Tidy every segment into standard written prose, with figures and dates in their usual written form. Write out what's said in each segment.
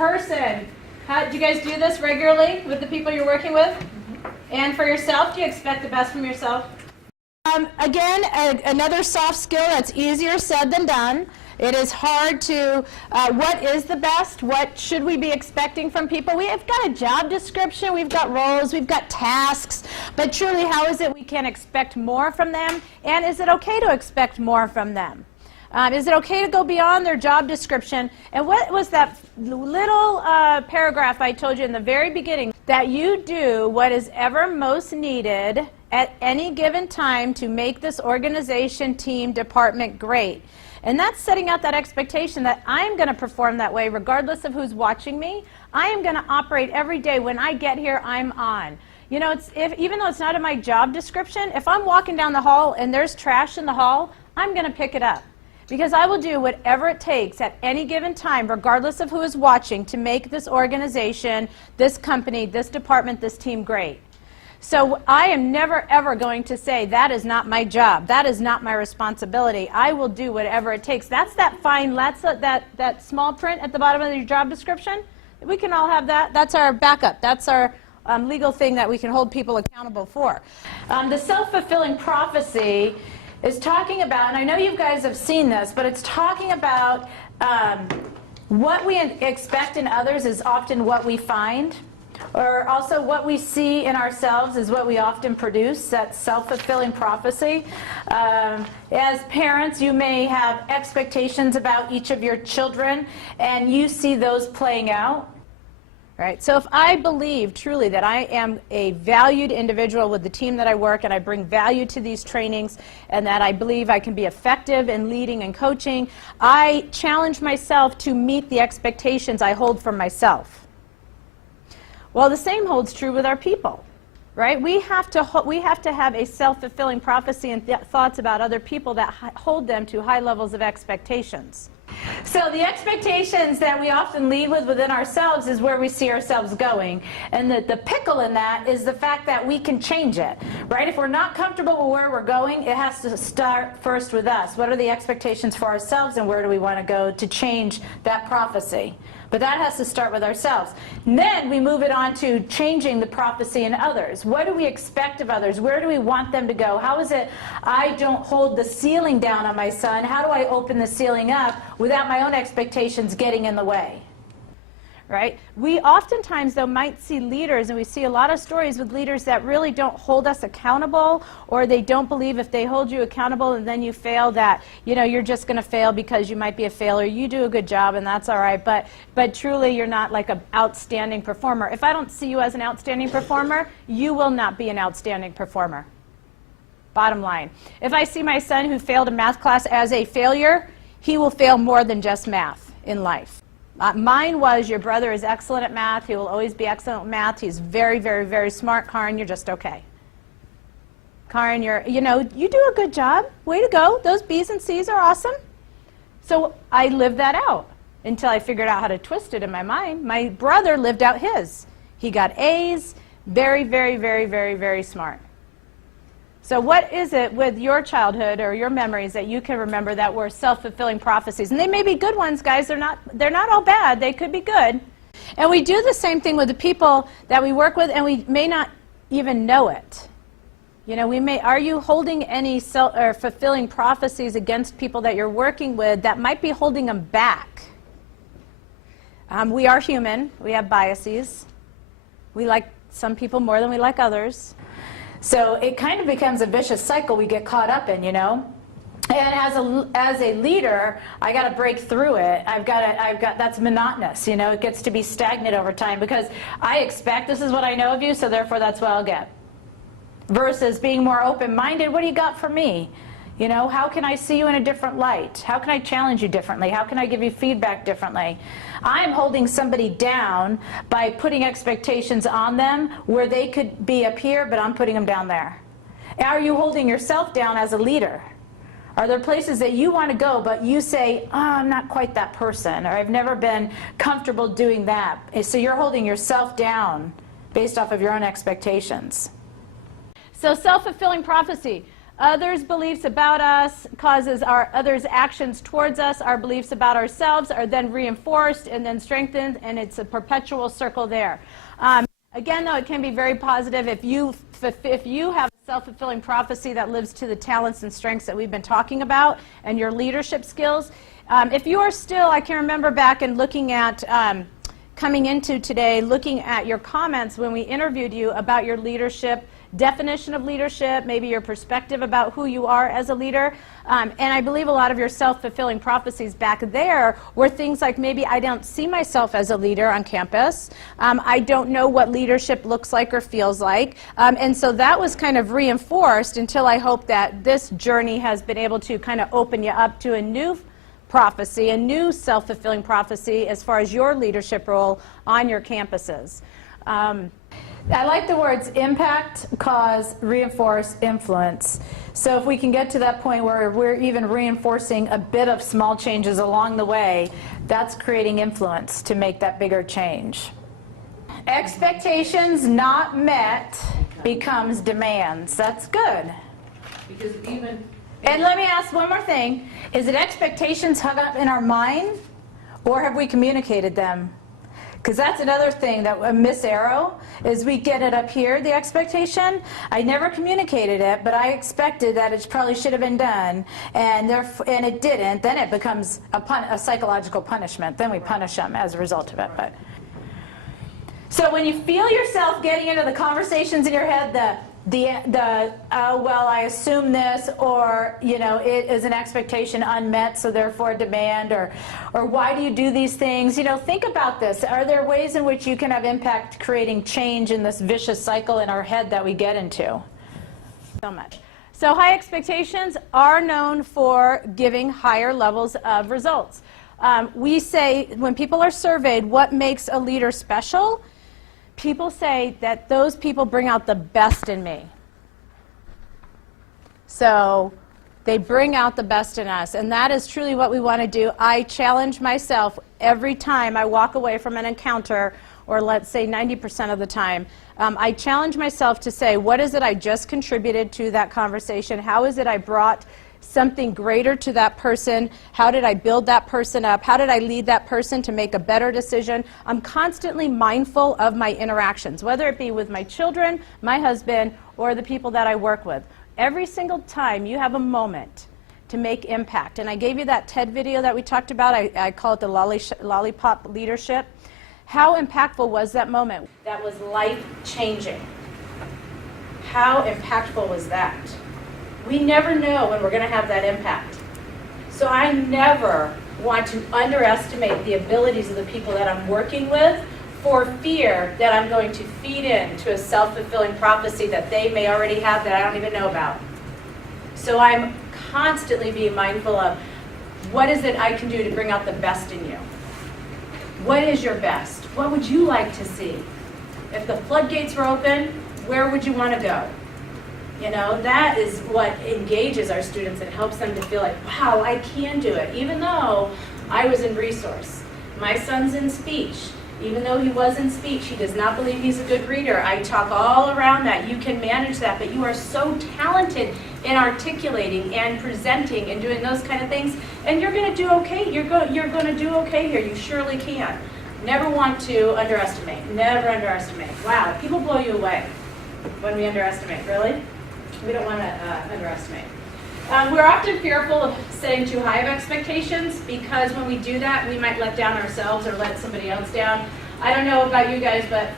person. Do you guys do this regularly with the people you're working with? And for yourself, do you expect the best from yourself? Again, another soft skill that's easier said than done. It is hard to, what is the best? What should we be expecting from people? We have got a job description, we've got roles, we've got tasks, but truly how is it we can expect more from them? And is it okay to expect more from them? Is it okay to go beyond their job description? And what was that little paragraph I told you in the very beginning? That you do what is ever most needed at any given time to make this organization, team, department great. And that's setting out that expectation that I'm going to perform that way regardless of who's watching me. I am going to operate every day. When I get here, I'm on. You know, even though it's not in my job description, if I'm walking down the hall and there's trash in the hall, I'm going to pick it up. Because I will do whatever it takes at any given time, regardless of who is watching, to make this organization, this company, this department, this team great. So I am never, ever going to say, that is not my job. That is not my responsibility. I will do whatever it takes. That's that fine, that small print at the bottom of your job description. We can all have that. That's our backup. That's our legal thing that we can hold people accountable for. The self-fulfilling prophecy is talking about, and I know you guys have seen this, but it's talking about what we expect in others is often what we find, or also what we see in ourselves is what we often produce. That's self-fulfilling prophecy. As parents, you may have expectations about each of your children, and you see those playing out. Right? So if I believe truly that I am a valued individual with the team that I work and I bring value to these trainings and that I believe I can be effective in leading and coaching, I challenge myself to meet the expectations I hold for myself. Well, the same holds true with our people. Right? We have to have a self-fulfilling prophecy and thoughts about other people that hold them to high levels of expectations. So the expectations that we often lead with within ourselves is where we see ourselves going. And the pickle in that is the fact that we can change it. Right? If we're not comfortable with where we're going, it has to start first with us. What are the expectations for ourselves and where do we want to go to change that prophecy? But that has to start with ourselves. And then we move it on to changing the prophecy in others. What do we expect of others? Where do we want them to go? How is it I don't hold the ceiling down on my son? How do I open the ceiling up without my own expectations getting in the way? Right? We oftentimes, though, might see leaders, and we see a lot of stories with leaders that really don't hold us accountable, or they don't believe if they hold you accountable and then you fail that, you know, you're just going to fail because you might be a failure. You do a good job, and that's all right, but truly you're not like an outstanding performer. If I don't see you as an outstanding performer, you will not be an outstanding performer. Bottom line. If I see my son who failed a math class as a failure, he will fail more than just math in life. Mine was, your brother is excellent at math. He will always be excellent at math. He's very, very, very smart. Karin, you're just okay. Karin, you do a good job. Way to go. Those B's and C's are awesome. So I lived that out until I figured out how to twist it in my mind. My brother lived out his. He got A's, very, very, very, very, very smart. So what is it with your childhood or your memories that you can remember that were self-fulfilling prophecies? And they may be good ones, guys. They're not all bad. They could be good. And we do the same thing with the people that we work with, and we may not even know it. You know, are you holding any fulfilling prophecies against people that you're working with that might be holding them back? We are human. We have biases. We like some people more than we like others. So it kind of becomes a vicious cycle we get caught up in, you know. And as a leader, I got to break through it. That's monotonous, you know. It gets to be stagnant over time because I expect this is what I know of you, so therefore that's what I'll get. Versus being more open-minded, what do you got for me? You know, how can I see you in a different light? How can I challenge you differently? How can I give you feedback differently? I'm holding somebody down by putting expectations on them where they could be up here, but I'm putting them down there. Are you holding yourself down as a leader? Are there places that you want to go, but you say, oh, I'm not quite that person, or I've never been comfortable doing that. So you're holding yourself down based off of your own expectations. So self-fulfilling prophecy. Others' beliefs about us causes our others' actions towards us. Our beliefs about ourselves are then reinforced and then strengthened, and it's a perpetual circle there. Again, though, it can be very positive if you have a self-fulfilling prophecy that lives to the talents and strengths that we've been talking about and your leadership skills. If you are still, I can remember back and looking at, coming into today, looking at your comments when we interviewed you about your leadership, definition of leadership, maybe your perspective about who you are as a leader. And I believe a lot of your self-fulfilling prophecies back there were things like maybe I don't see myself as a leader on campus. I don't know what leadership looks like or feels like. And so that was kind of reinforced until I hope that this journey has been able to kind of open you up to a new prophecy, a new self-fulfilling prophecy as far as your leadership role on your campuses. I like the words impact, cause, reinforce, influence. So if we can get to that point where we're even reinforcing a bit of small changes along the way, that's creating influence to make that bigger change. Expectations not met becomes demands. That's good. Because even... And let me ask one more thing. Is it expectations hung up in our mind, or have we communicated them? Because that's another thing that a miss arrow is we get it up here, the expectation. I never communicated it, but I expected that it probably should have been done, and it didn't. Then it becomes a psychological punishment. Then we punish them as a result of it. But so when you feel yourself getting into the conversations in your head, well, I assume this, or, you know, it is an expectation unmet, so therefore a demand, or why do you do these things? You know, think about this. Are there ways in which you can have impact creating change in this vicious cycle in our head that we get into? So much. So high expectations are known for giving higher levels of results. We say, when people are surveyed, what makes a leader special? People say that those people bring out the best in me. So they bring out the best in us, and that is truly what we want to do. I challenge myself every time I walk away from an encounter, or let's say 90% of the time. I challenge myself to say, what is it I just contributed to that conversation? How is it I brought something greater to that person? How did I build that person up? How did I lead that person to make a better decision? I'm constantly mindful of my interactions, whether it be with my children, my husband, or the people that I work with. Every single time you have a moment to make impact. And I gave you that TED video that we talked about. I call it the lollipop leadership. How impactful was that moment? That was life-changing. How impactful was that? We never know when we're going to have that impact. So I never want to underestimate the abilities of the people that I'm working with for fear that I'm going to feed into a self-fulfilling prophecy that they may already have that I don't even know about. So I'm constantly being mindful of what is it I can do to bring out the best in you? What is your best? What would you like to see? If the floodgates were open, where would you want to go? You know, that is what engages our students and helps them to feel like, wow, I can do it. Even though I was in resource. My son's in speech. Even though he was in speech, he does not believe he's a good reader. I talk all around that. You can manage that, but you are so talented in articulating and presenting and doing those kind of things, and you're going to do okay. You're going to do okay here. You surely can. Never want to underestimate. Never underestimate. Wow, people blow you away when we underestimate. Really? We don't want to underestimate. We're often fearful of setting too high of expectations because when we do that, we might let down ourselves or let somebody else down. I don't know about you guys, but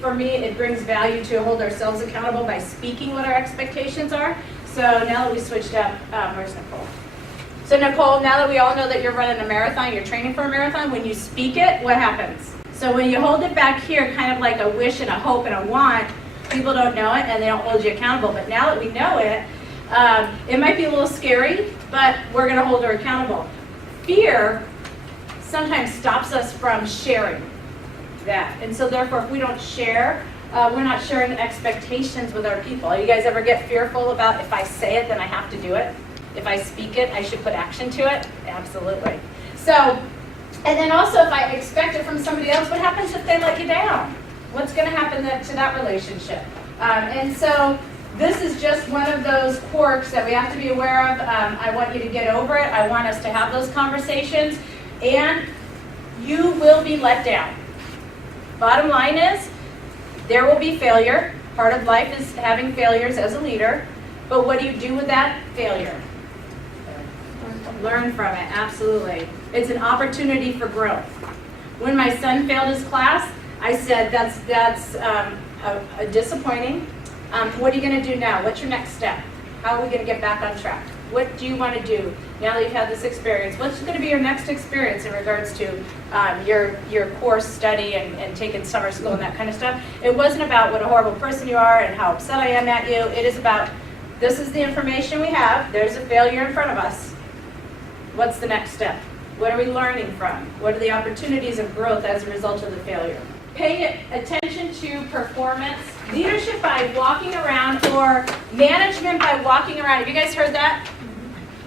for me, it brings value to hold ourselves accountable by speaking what our expectations are. So now that we switched up, where's Nicole? So Nicole, now that we all know that you're running a marathon, you're training for a marathon, when you speak it, what happens? So when you hold it back here, kind of like a wish and a hope and a want, people don't know it and they don't hold you accountable. But now that we know it, it might be a little scary, but we're going to hold her accountable. Fear sometimes stops us from sharing that. And so therefore, if we don't share, we're not sharing expectations with our people. You guys ever get fearful about if I say it, then I have to do it? If I speak it, I should put action to it? Absolutely. So, and then also if I expect it from somebody else, what happens if they let you down? What's going to happen to that relationship? And so This is just one of those quirks that we have to be aware of. I want you to get over it. I want us to have those conversations, and you will be let down. Bottom line is, there will be failure. Part of life is having failures as a leader, but what do you do with that failure? Learn from it, absolutely. It's an opportunity for growth. When my son failed his class, I said, that's disappointing. What are you going to do now? What's your next step? How are we going to get back on track? What do you want to do now that you've had this experience? What's going to be your next experience in regards to your course study and taking summer school and that kind of stuff? It wasn't about what a horrible person you are and how upset I am at you. It is about, this is the information we have. There's a failure in front of us. What's the next step? What are we learning from? What are the opportunities of growth as a result of the failure? Pay attention to performance. Leadership by walking around, or management by walking around. Have you guys heard that?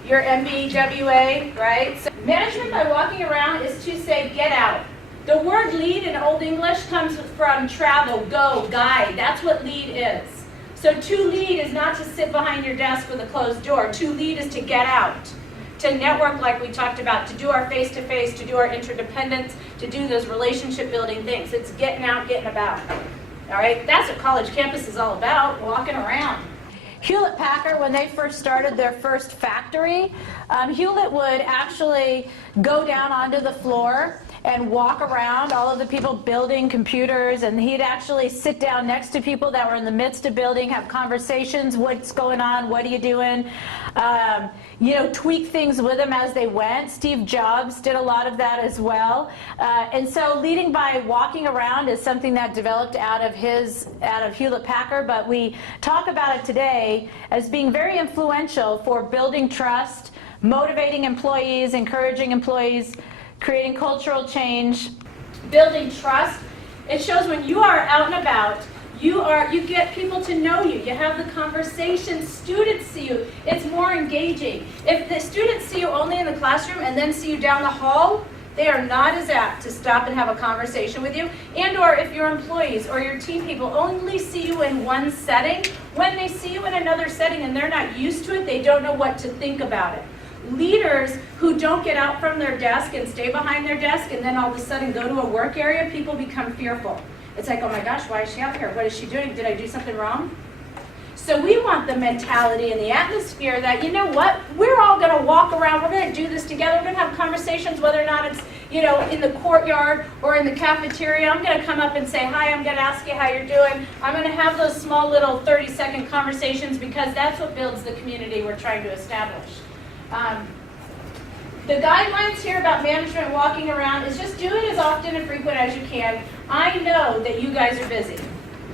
Your MBWA, right? So management by walking around is to say, get out. The word lead in Old English comes from travel, go, guide. That's what lead is. So to lead is not to sit behind your desk with a closed door. To lead is to get out, to network like we talked about, to do our face-to-face, to do our interdependence, to do those relationship-building things. It's getting out, getting about. All right? That's what college campus is all about, walking around. Hewlett-Packard, when they first started their first factory, Hewlett would actually go down onto the floor and walk around all of the people building computers, and he'd actually sit down next to people that were in the midst of building, have conversations, what's going on, what are you doing, tweak things with them as they went. Steve Jobs did a lot of that as well. And so leading by walking around is something that developed out of Hewlett-Packard, but we talk about it today as being very influential for building trust, motivating employees, encouraging employees, creating cultural change, building trust. It shows when you are out and about, you get people to know you. You have the conversation. Students see you. It's more engaging. If the students see you only in the classroom and then see you down the hall, they are not as apt to stop and have a conversation with you. And or if your employees or your team people only see you in one setting, when they see you in another setting and they're not used to it, they don't know what to think about it. Leaders who don't get out from their desk and stay behind their desk and then all of a sudden go to a work area, people become fearful. It's like, oh my gosh, why is she out here? What is she doing? Did I do something wrong? So we want the mentality and the atmosphere that, you know what, we're all going to walk around, we're going to do this together, we're going to have conversations, whether or not it's, in the courtyard or in the cafeteria. I'm going to come up and say, hi, I'm going to ask you how you're doing. I'm going to have those small little 30-second conversations because that's what builds the community we're trying to establish. The guidelines here about management walking around is just do it as often and frequent as you can. I know that you guys are busy.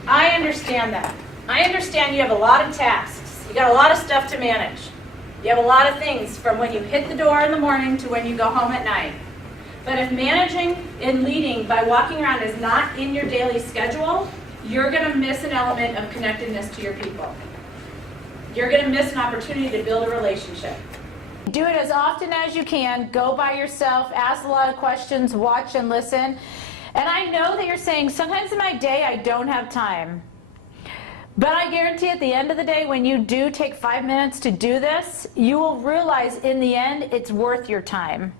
I understand that. I understand you have a lot of tasks. You got a lot of stuff to manage. You have a lot of things from when you hit the door in the morning to when you go home at night. But if managing and leading by walking around is not in your daily schedule, you're going to miss an element of connectedness to your people. You're going to miss an opportunity to build a relationship. Do it as often as you can. Go by yourself. Ask a lot of questions. Watch and listen. And I know that you're saying, sometimes in my day I don't have time. But I guarantee at the end of the day, when you do take 5 minutes to do this, you will realize in the end it's worth your time.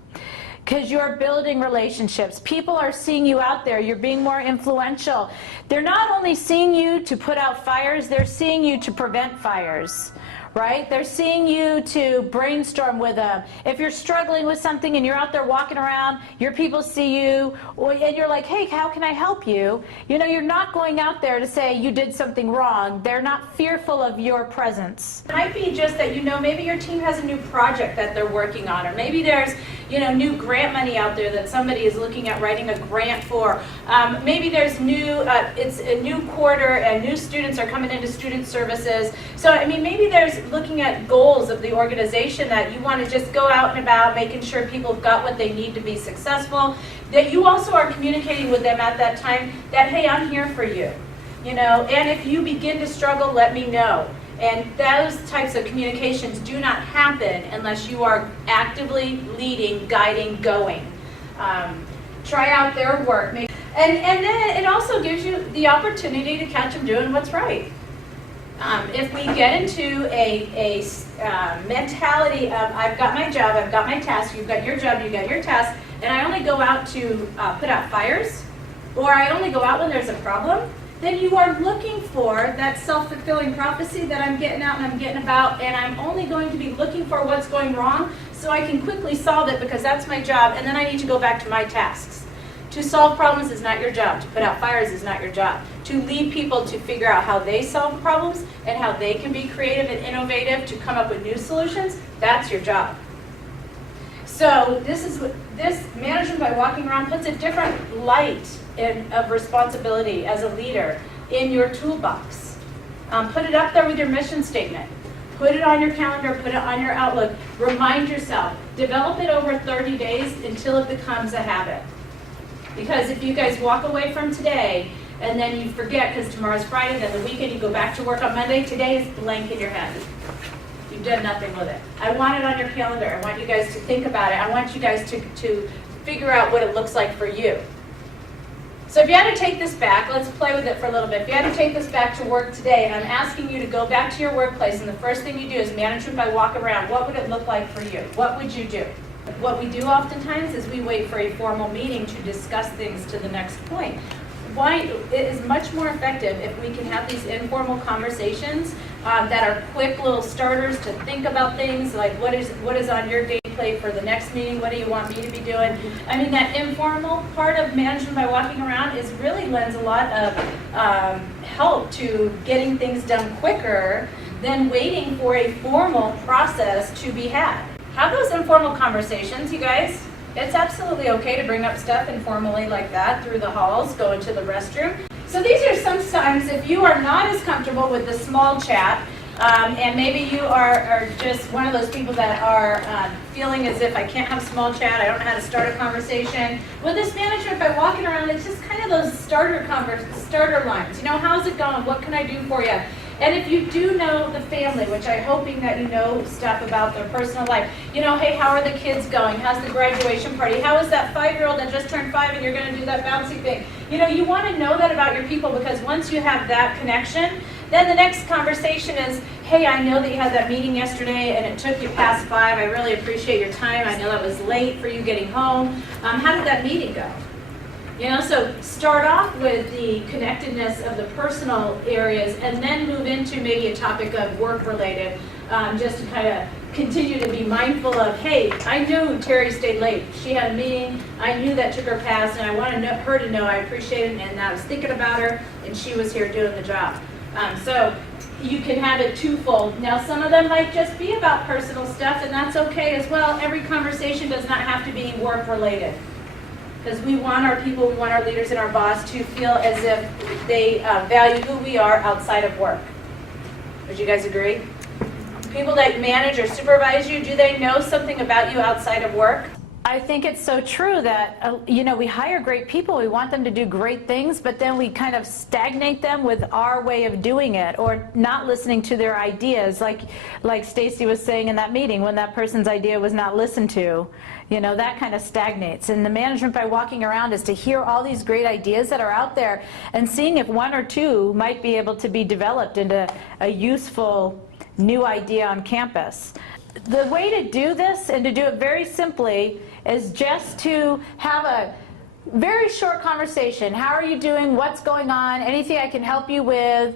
Because you're building relationships. People are seeing you out there. You're being more influential. They're not only seeing you to put out fires, they're seeing you to prevent fires. Right? They're seeing you to brainstorm with them. If you're struggling with something and you're out there walking around, your people see you, and you're like, hey, how can I help you? You're not going out there to say you did something wrong. They're not fearful of your presence. It might be just that, maybe your team has a new project that they're working on, or maybe there's, new grant money out there that somebody is looking at writing a grant for. Maybe there's it's a new quarter and new students are coming into student services. So, maybe there's looking at goals of the organization that you want to just go out and about, making sure people have got what they need to be successful, that you also are communicating with them at that time that, hey, I'm here for you, and if you begin to struggle, let me know. And those types of communications do not happen unless you are actively leading, guiding, going. Try out their work. And then it also gives you the opportunity to catch them doing what's right. If we get into a mentality of I've got my job, I've got my task, you've got your job, you've got your task, and I only go out to put out fires, or I only go out when there's a problem, then you are looking for that self-fulfilling prophecy that I'm getting out and I'm getting about, and I'm only going to be looking for what's going wrong so I can quickly solve it because that's my job, and then I need to go back to my tasks. To solve problems is not your job. To put out fires is not your job. To lead people to figure out how they solve problems and how they can be creative and innovative to come up with new solutions, that's your job. So this management by walking around puts a different light of responsibility as a leader in your toolbox. Put it up there with your mission statement. Put it on your calendar, put it on your Outlook. Remind yourself. Develop it over 30 days until it becomes a habit. Because if you guys walk away from today and then you forget because tomorrow's Friday, then the weekend you go back to work on Monday, today is blank in your head. You've done nothing with it. I want it on your calendar. I want you guys to think about it. I want you guys to figure out what it looks like for you. So if you had to take this back, let's play with it for a little bit. If you had to take this back to work today, and I'm asking you to go back to your workplace, and the first thing you do is management by walk around, what would it look like for you? What would you do? What we do oftentimes is we wait for a formal meeting to discuss things to the next point. Why it is much more effective if we can have these informal conversations that are quick little starters to think about things like what is on your day plate for the next meeting, what do you want me to be doing? I mean, that informal part of management by walking around is really lends a lot of help to getting things done quicker than waiting for a formal process to be had. Have those informal conversations, you guys. It's absolutely okay to bring up stuff informally like that through the halls, go into the restroom. So these are some signs if you are not as comfortable with the small chat, and maybe you are just one of those people that are feeling as if I can't have small chat, I don't know how to start a conversation. With this management by walking around, it's just kind of those starter lines. You know, how's it going? What can I do for you? And if you do know the family, which I'm hoping that you know stuff about their personal life, you know, hey, how are the kids going? How's the graduation party? How is that 5-year-old that just turned 5 and you're going to do that bouncy thing? You know, you want to know that about your people because once you have that connection, then the next conversation is, hey, I know that you had that meeting yesterday and it took you past 5. I really appreciate your time. I know that was late for you getting home. How did that meeting go? You know, so start off with the connectedness of the personal areas and then move into maybe a topic of work related, just to kind of continue to be mindful of, hey, I knew Terry stayed late. She had a meeting. I knew that took her past, and I wanted her to know I appreciate it, and I was thinking about her, and she was here doing the job. So you can have it twofold. Now, some of them might just be about personal stuff, and that's okay as well. Every conversation does not have to be work related. Because we want our people, we want our leaders and our boss to feel as if they value who we are outside of work. Would you guys agree? People that manage or supervise you, do they know something about you outside of work? I think it's so true that, you know, we hire great people, we want them to do great things, but then we kind of stagnate them with our way of doing it or not listening to their ideas, like Stacy was saying in that meeting when that person's idea was not listened to. You know, that kind of stagnates. And the management by walking around is to hear all these great ideas that are out there and seeing if one or two might be able to be developed into a useful new idea on campus. The way to do this and to do it very simply is just to have a very short conversation. How are you doing? What's going on? Anything I can help you with?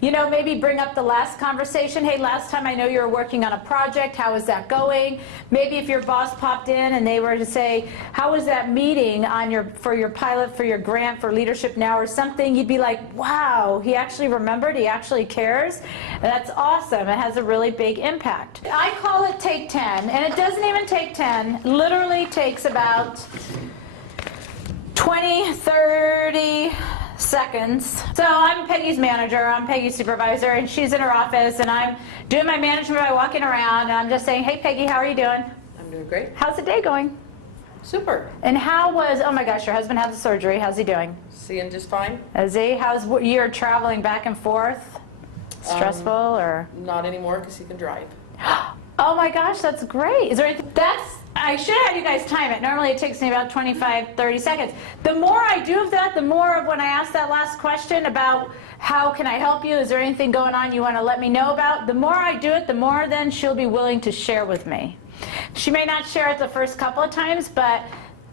You know, maybe bring up the last conversation. Hey, last time I know you were working on a project. How is that going? Maybe if your boss popped in and they were to say, how was that meeting on for your pilot, for your grant, for Leadership Now or something, you'd be like, wow, he actually remembered, he actually cares. That's awesome. It has a really big impact. I call it Take 10, and it doesn't even take 10. It literally takes about 20, 30 seconds. So I'm Peggy's manager, I'm Peggy's supervisor, and she's in her office, and I'm doing my management by walking around, and I'm just saying, hey Peggy, how are you doing? I'm doing great. How's the day going? Super. And how was, oh my gosh, your husband had the surgery, how's he doing? Seeing just fine. Is he? How's you're traveling back and forth? Stressful or? Not anymore because he can drive. Oh my gosh, that's great. Is there anything, I should have had you guys time it. Normally it takes me about 25, 30 seconds. The more I do of that, the more of when I ask that last question about how can I help you, is there anything going on you want to let me know about, the more I do it, the more then she'll be willing to share with me. She may not share it the first couple of times, but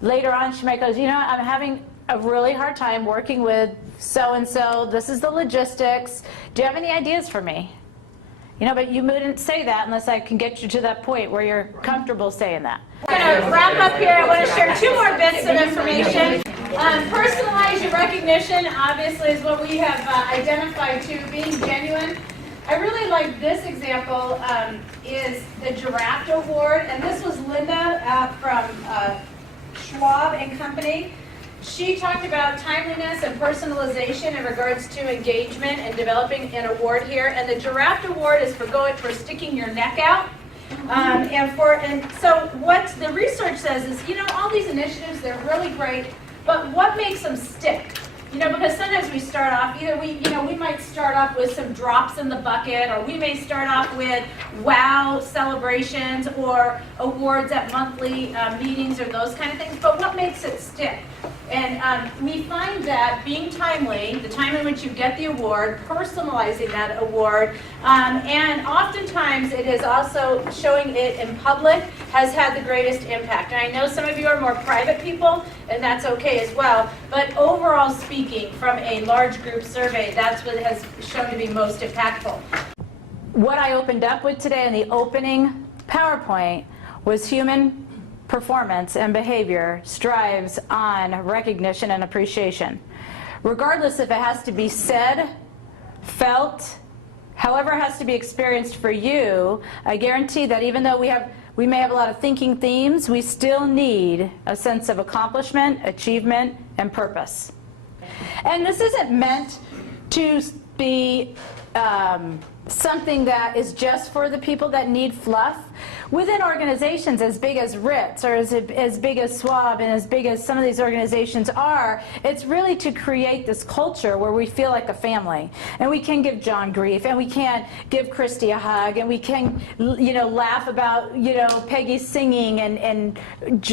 later on she might go, you know, I'm having a really hard time working with so-and-so. This is the logistics. Do you have any ideas for me? You know, but you wouldn't say that unless I can get you to that point where you're comfortable saying that. We're going to wrap up here. I want to share 2 more bits of information. Personalize your recognition, obviously, is what we have identified to being genuine. I really like this example, is the Giraffe Award, and this was Linda from Schwab and Company. She talked about timeliness and personalization in regards to engagement and developing an award here. And the Giraffe Award is for sticking your neck out. And so what the research says is, you know, all these initiatives, they're really great, but what makes them stick? You know, because sometimes we start off, either we might start off with some drops in the bucket, or we may start off with wow celebrations or awards at monthly meetings or those kind of things, but what makes it stick? And we find that being timely, the time in which you get the award, personalizing that award, and oftentimes it is also showing it in public has had the greatest impact. And I know some of you are more private people, and that's okay as well, but overall speaking, from a large group survey, that's what has shown to be most impactful. What I opened up with today in the opening PowerPoint was human performance and behavior strives on recognition and appreciation. Regardless if it has to be said, felt, however it has to be experienced for you, I guarantee that even though we may have a lot of thinking themes, we still need a sense of accomplishment, achievement, and purpose. And this isn't meant to be something that is just for the people that need fluff. Within organizations as big as Ritz or as big as Schwab and as big as some of these organizations are, it's really to create this culture where we feel like a family. And we can give John grief, and we can give Christy a hug, and we can, you know, laugh about, you know, Peggy singing and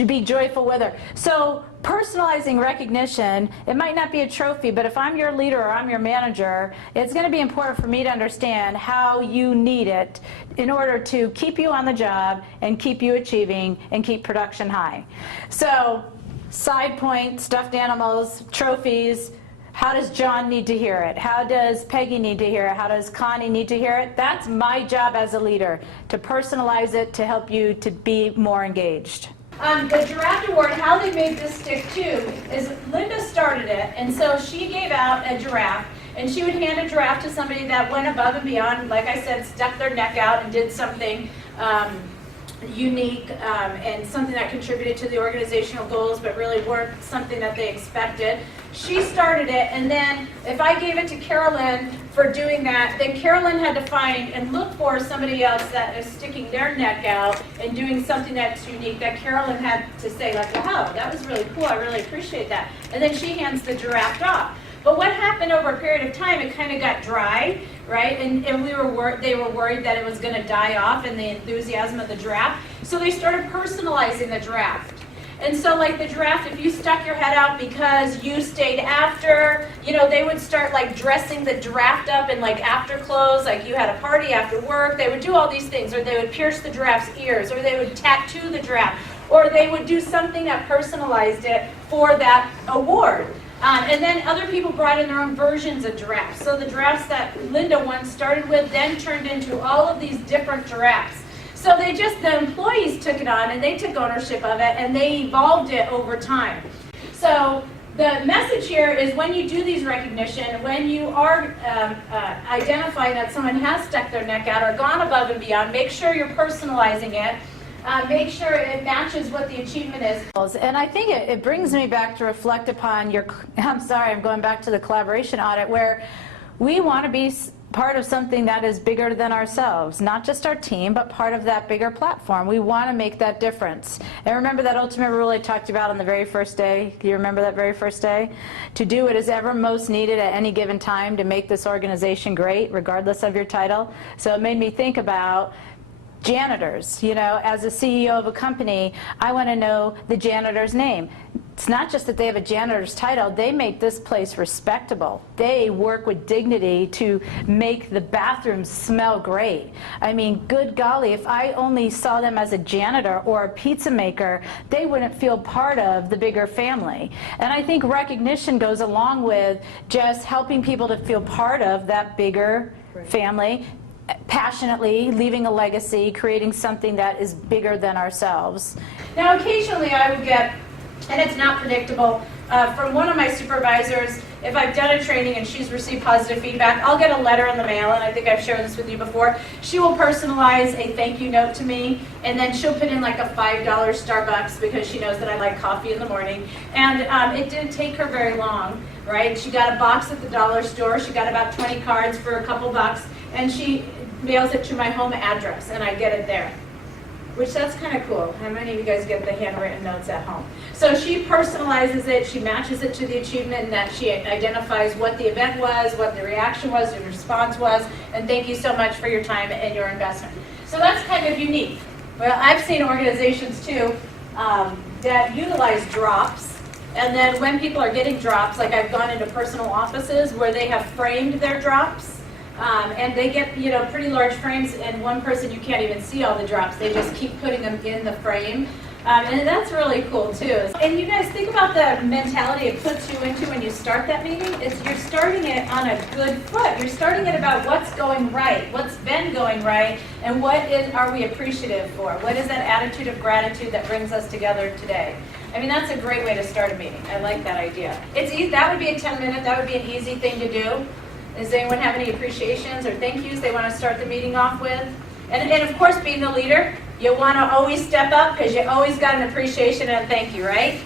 be joyful with her. So personalizing recognition, it might not be a trophy, but if I'm your leader or I'm your manager, it's going to be important for me to understand how you need it in order to keep you on the job and keep you achieving and keep production high. So side point, stuffed animals, trophies, how does John need to hear it? How does Peggy need to hear it? How does Connie need to hear it? That's my job as a leader, to personalize it to help you to be more engaged. The Giraffe Award, how they made this stick too, is Linda started it, and so she gave out a giraffe, and she would hand a giraffe to somebody that went above and beyond, like I said, stuck their neck out and did something unique and something that contributed to the organizational goals, but really weren't something that they expected. She started it, and then if I gave it to Carolyn for doing that, then Carolyn had to find and look for somebody else that is sticking their neck out and doing something that's unique that Carolyn had to say, like, wow, that was really cool, I really appreciate that. And then she hands the giraffe off. But what happened over a period of time, it kind of got dry, right? And they were worried that it was going to die off in the enthusiasm of the giraffe. So they started personalizing the giraffe. And so like the giraffe, if you stuck your head out because you stayed after, you know, they would start like dressing the giraffe up in like after clothes, like you had a party after work. They would do all these things, or they would pierce the giraffe's ears, or they would tattoo the giraffe, or they would do something that personalized it for that award. And then other people brought in their own versions of giraffes. So the giraffes that Linda once started with then turned into all of these different giraffes. So the employees took it on, and they took ownership of it, and they evolved it over time. So the message here is when you do these recognition, when you are identifying that someone has stuck their neck out or gone above and beyond, make sure you're personalizing it. Make sure it matches what the achievement is. And I think it brings me back to reflect upon I'm going back to the collaboration audit, where we want to be part of something that is bigger than ourselves, not just our team, but part of that bigger platform. We want to make that difference. And remember that ultimate rule I talked about on the very first day? Do you remember that very first day? To do what is ever most needed at any given time to make this organization great, regardless of your title. So it made me think about janitors. You know, as a CEO of a company, I want to know the janitor's name. It's not just that they have a janitor's title, they make this place respectable. They work with dignity to make the bathrooms smell great. I mean, good golly, if I only saw them as a janitor or a pizza maker, they wouldn't feel part of the bigger family. And I think recognition goes along with just helping people to feel part of that bigger family, passionately leaving a legacy, creating something that is bigger than ourselves. Now, occasionally I would get, and it's not predictable, from one of my supervisors, if I've done a training and she's received positive feedback, I'll get a letter in the mail, and I think I've shared this with you before. She will personalize a thank you note to me, and then she'll put in like a $5 Starbucks because she knows that I like coffee in the morning. And it didn't take her very long, right? She got a box at the dollar store, she got about 20 cards for a couple bucks, and she mails it to my home address, and I get it there. Which that's kind of cool. How many of you guys get the handwritten notes at home? So she personalizes it, she matches it to the achievement, and that she identifies what the event was, what the reaction was, the response was, and thank you so much for your time and your investment. So that's kind of unique. Well, I've seen organizations too that utilize drops, and then when people are getting drops, like I've gone into personal offices where they have framed their drops, and they get, you know, pretty large frames, and one person, you can't even see all the drops. They just keep putting them in the frame. And that's really cool too. And you guys think about the mentality it puts you into when you start that meeting. You're starting it on a good foot. You're starting it about what's going right, what's been going right, and are we appreciative for? What is that attitude of gratitude that brings us together today? I mean, that's a great way to start a meeting. I like that idea. It's easy. That would be a 10-minute, that would be an easy thing to do. Does anyone have any appreciations or thank yous they want to start the meeting off with? And of course, being the leader, you want to always step up because you always got an appreciation and a thank you, right?